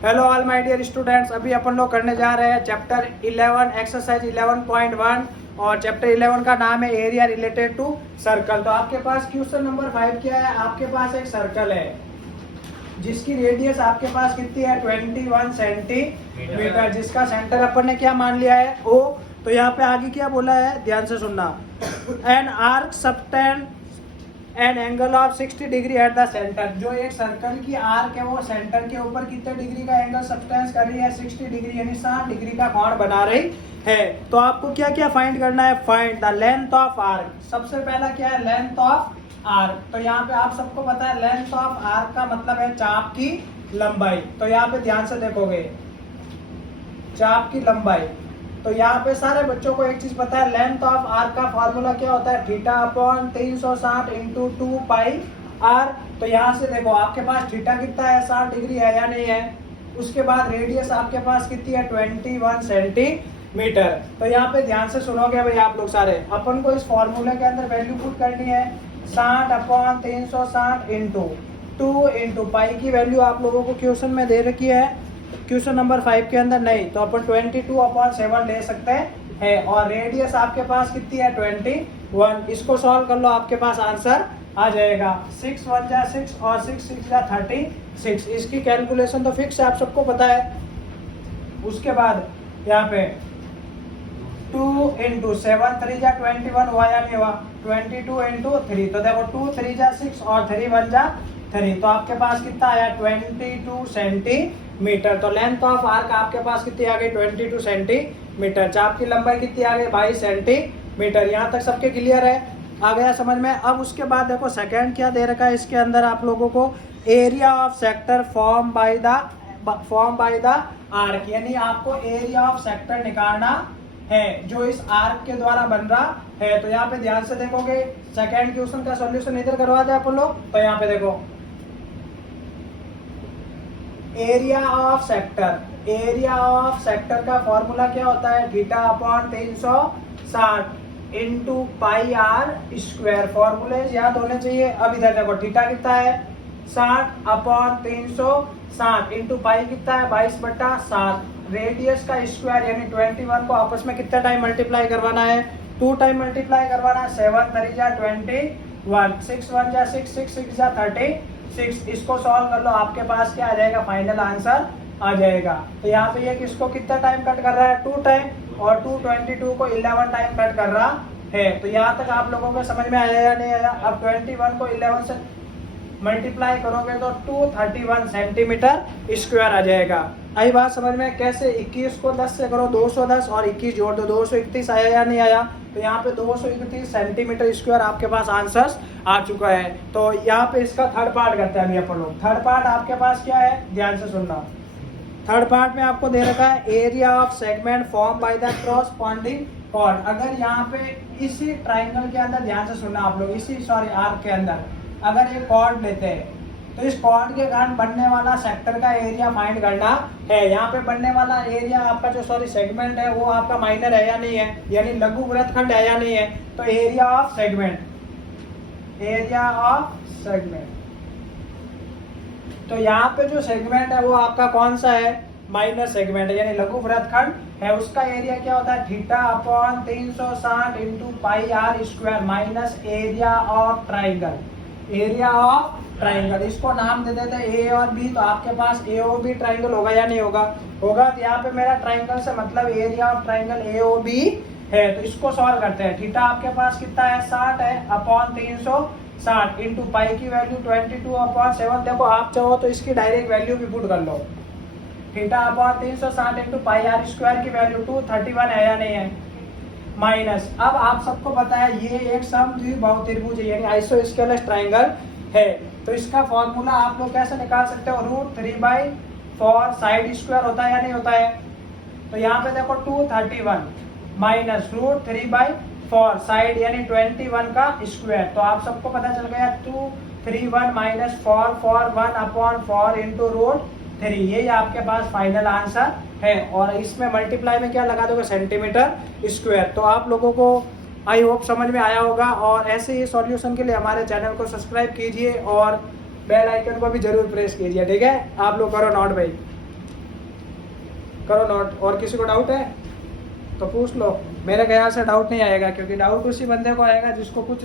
Hello all my dear students, अभी अपन लोग करने जा रहे हैं चैप्टर 11 एक्सरसाइज 11.1 और चैप्टर 11 का नाम है एरिया रिलेटेड टू सर्कल। तो आपके पास क्वेश्चन नंबर 5 क्या है? आपके पास एक सर्कल है जिसकी रेडियस आपके पास कितनी है 21 सेंटीमीटर, जिसका सेंटर अपन ने क्या मान लिया है O। तो यहाँ पे आगे क्या बोला है, ध्यान से सुनना। An arc subtend an angle of 60 degree at the centre. जो एक सर्कल की आर्क है वो सेंटर के ऊपर कितने डिग्री का एंगल सब्सटेंस कर रही है, 60 डिग्री यानी 60 डिग्री का कोण बना रही है। तो आपको क्या क्या फाइंड करना है? Find the length of arc. सबसे पहला क्या है? Length of arc. तो यहाँ पे आप सबको पता है लेंथ ऑफ आर्क का मतलब है चाप की लंबाई। तो यहाँ पे ध्यान से देखोगे, चाप की लंबाई। तो यहाँ पे सारे बच्चों को एक चीज पता है, लेंथ ऑफ आर्क का फॉर्मूला क्या होता है? Theta upon 360 into 2 pi r. तो यहाँ से देखो आपके पास थीटा कितना है, 60 डिग्री है या नहीं है। उसके बाद रेडियस आपके पास कितनी है 21 सेंटीमीटर। तो यहाँ पे ध्यान से सुनोगे भाई आप लोग सारे। अपन को इस फॉर्मूले के अंदर वैल्यू पुट करनी है 60 अपॉन 360 इंटू 2 इंटू पाई की वैल्यू आप लोगों को क्वेश्चन में दे रखी है, क्वेश्चन नंबर 5 के अंदर नहीं। तो अपन 22/7 ले सकते हैं और रेडियस आपके पास कितनी है 21। इसको सॉल्व कर लो, आपके पास आंसर आ जाएगा। 6 1 जा 6 और 6 6 जा 36। इसकी कैलकुलेशन तो फिक्स है, आप सबको पता है। उसके बाद यहाँ पे 2 इंटू 7 3 जा 21 हुआ या नहीं हुआ, 22 इंटू 3। तो देखो 2 3 जा 6 और 3 1 जा 3। तो आपके पास कितना आया 22 सेंटीमीटर। तो लेंथ ऑफ आर्क आपके पास कितनी आ गई 22 सेंटीमीटर। चाप की लंबाई कितनी आ गई 22 सेंटीमीटर। यहाँ तक सबके क्लियर है, आ गया समझ में। अब उसके बाद देखो सेकंड क्या दे रखा है इसके अंदर आप लोगों को, area of sector form by the arc. यानी आपको एरिया ऑफ सेक्टर निकालना है जो इस आर्क के द्वारा बन रहा है। तो यहाँ पे ध्यान से देखोगे, सेकंड क्वेश्चन का सॉल्यूशन इधर करवा दे अपन लोग। तो यहाँ पे देखो एरिया ऑफ सेक्टर का फॉर्मूला क्या होता है? Theta upon 360 into pi r square. फॉर्मूले याद होने चाहिए। अब इधर देखो थीटा कितना है 60 अपॉन 360 इंटू पाई कितना है 22/7। रेडियस का स्क्वायर यानी 21 को आपस में कितना टाइम मल्टीप्लाई करवाना है? 2 टाइम मल्टीप्लाई करवाना है। 7 3 जा 21, 6 1 जा 6 6 6 जा 36। इसको सॉल्व कर लो, आपके पास क्या आ जाएगा? फाइनल आंसर आ जाएगा। तो यहाँ पे ये किसको कितना टाइम कट कर रहा है? 2 टाइम। और 222 को 11 टाइम कट कर रहा है। तो यहाँ तक आप लोगों को समझ में आया या नहीं आया? अब 21 को 11 से मल्टीप्लाई करोगे तो 231 सेंटीमीटर स्क्वायर आ जाएगा। आई बात समझ में? कैसे? 21 को 10 से करो 210 और 21 जोड़ दो 231 आया या नहीं आया? तो यहाँ पे 231 सेंटीमीटर स्क्वायर आपके पास आंसर आ चुका है। तो यहाँ पे इसका थर्ड पार्ट करते हैं अभी अपन लोग। थर्ड पार्ट आपके पास क्या है, ध्यान से सुनना। थर्ड पार्ट में आपको दे रखा है area of segment form by the corresponding chord. अगर यहाँ पे इसी ट्राइंगल के अंदर, ध्यान से सुनना आप लोग, आर्क के अंदर अगर ये कॉर्ड लेते हैं तो इस कॉर्ड के कारण बनने वाला सेक्टर का एरिया फाइंड करना है। यहाँ पे बनने वाला एरिया आपका जो सेगमेंट है वो आपका माइनर है या नहीं है, यानी लघु वृत्तखंड है या नहीं है। तो एरिया ऑफ सेगमेंट तो यहाँ पे जो सेगमेंट है वो आपका कौन सा है? माइनर सेगमेंट है, यानी लघु वृत्तखंड है। उसका एरिया क्या होता है? Theta upon 360 into pi r square minus area of triangle. इसको नाम दे देते हैं ए और बी। तो आपके पास ए ओ बी ट्राइंगल होगा या नहीं होगा? होगा। तो यहाँ पे मेरा ट्राइंगल से मतलब area of triangle A O B है। तो इसको सॉल्व करते हैं। थीटा आपके पास कितना है 60 है अपॉन 360 इंटू पाई की वैल्यू 22/7। देखो आप चाहो तो इसकी डायरेक्ट वैल्यू भी पुट कर लो। Theta upon 360 into pi r square की वैल्यू 231 है या नहीं है? माइनस, अब आप सबको पता है ये एक समद्विबाहु त्रिभुज यानी आइसोस्केलस ट्राइंगल है। तो इसका फॉर्मूला आप लोग कैसे निकाल सकते हो? √3/4 साइड स्क्वायर होता है या नहीं होता है? तो यहाँ पे देखो 231 माइनस √3/4 साइड यानी 21 का स्क्वायर। तो आप सबको पता चल गया 231 माइनस 4 1/4 इंटू √3। ये आपके पास फाइनल आंसर है। और इसमें मल्टीप्लाई में क्या लगा दोगे? Centimetre square. तो आप लोगों को आई होप समझ में आया होगा। और ऐसे ही सॉल्यूशन के लिए हमारे चैनल को सब्सक्राइब कीजिए और बेल आइकन को भी जरूर प्रेस कीजिए। ठीक है, आप लोग करो नोट भाई। करो नोट। और किसी को डाउट है तो पूछ लो। मेरे ख्याल से डाउट नहीं आएगा, क्योंकि डाउट उसी बंदे को आएगा जिसको कुछ